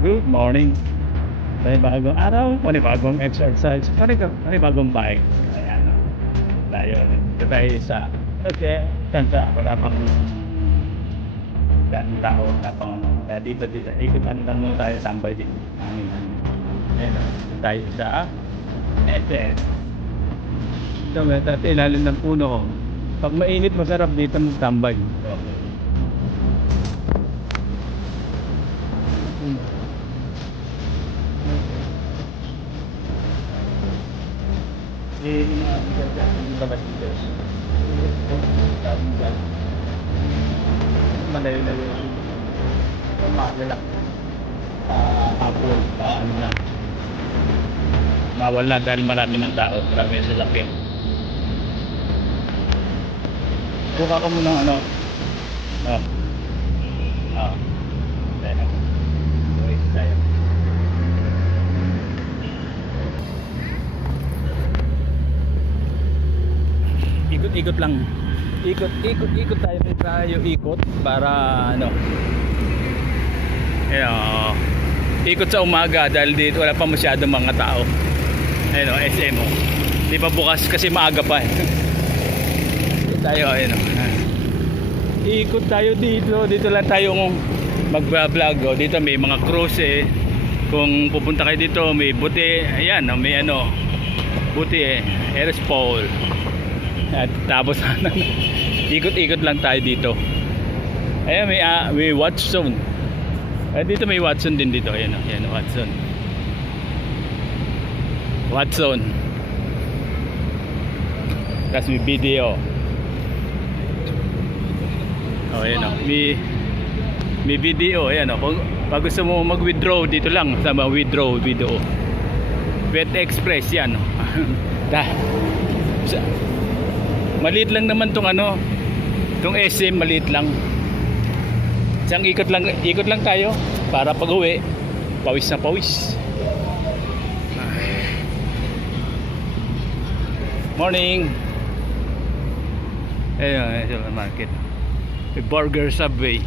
Good morning. Panibagong araw, panibagong exercise, panibagong bike. Ayan. Tayo, dito tayo sa, okay, ganda. Wala pang daan tao. Wala pang, dito, ikutan lang muna tayo tambay dito. Ayan. Dito tayo sa SM. Ito, may ilalim ng puno. Pag mainit, masarap dito magtambay. Malayo-layo hapon ano na mawala dahil marami ng tao, marami sa sasakyan. Buka ko muna ano ah ah tayo wait tayo ikot-ikot lang, ikot tayo ikot para ano ikot sa umaga dahil dito wala pa masyadong mga tao. Ayun o, SM o. Di pa bukas kasi maaga pa eh. Ikot tayo, ayun o. Ikot tayo dito. Dito lang tayo mag-vlog o. Dito may mga cruise eh. Kung pupunta kayo dito may buti. Ayan o, may ano buti eh. Airspole. At tapos ikot-ikot lang tayo dito. Ayan may watch zone. Dito may Watson din dito. Ayan o, ayan Watson. Tapos may video. Oh, ayan o. May video. Ayan o. Pag gusto mo mag-withdraw, dito lang sa withdraw video. Bet Express yan o. Maliit lang naman tong ano. Tong SM maliit lang. Isang ikot lang tayo para pag-uwi pawis na pawis. Morning. Ayun, supermarket. Burger Subway.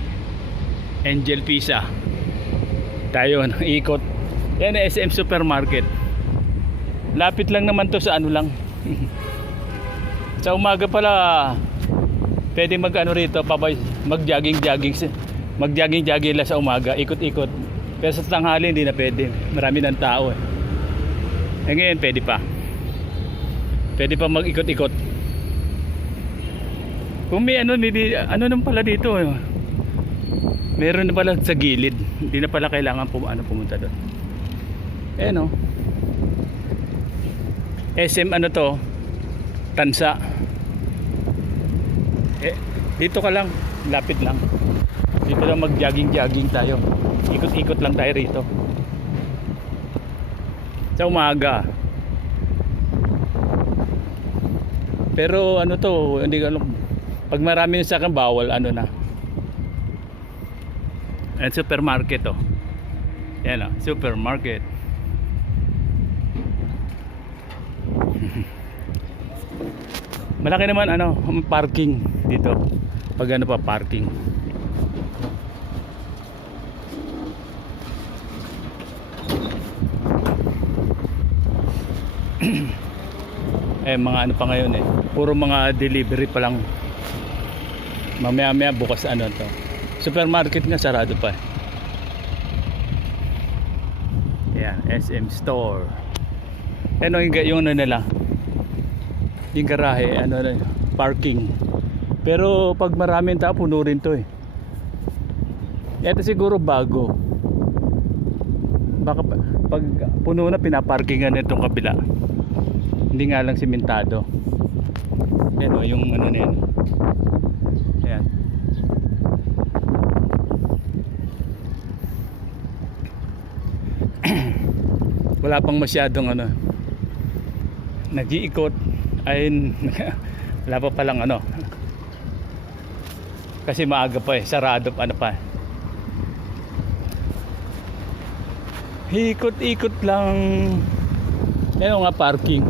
Angel Pizza. Tayo ikot. Yan SM Supermarket. Lapit lang naman to sa ano lang. Sa umaga pala pwede mag-ano rito, mag-jogging lang sa umaga, ikot-ikot. Pero sa tanghali hindi na pwede. Marami ng tao eh. Ngayon pwede pa. Pwede pa mag-ikot-ikot. Kung may ano nang pala dito eh. Meron na pala sa gilid. Hindi na pala kailangan pumunta doon. No. SM ano to? Tansa. Dito ka lang, lapit lang. Dito lang mag-jogging tayo. Ikot-ikot lang tayo rito. Sa umaga. Pero ano to, hindi ko alam. Pag marami sa akin bawal ano na. At supermarket to. Yan o, supermarket. Malaki naman ano, parking dito. Pag ano pa parking. Mga ano pa ngayon eh. Puro mga delivery pa lang. Mamaya bukas ano to. Supermarket nga sarado pa. Yan, SM Store. Yung ano nila. Yung garahe, parking. Pero pag maraming tao, puno rin to eh. Ito siguro bago. Baka pag puno na, pinaparkingan itong kabila. Hindi nga lang simentado. Yan yung ano na yan. Ayan. Wala pang masyadong ano. Nag-iikot. Ay wala pa palang ano. Kasi maaga pa eh. Sarado pa ano pa. Ikot-ikot lang. Yan nga parking.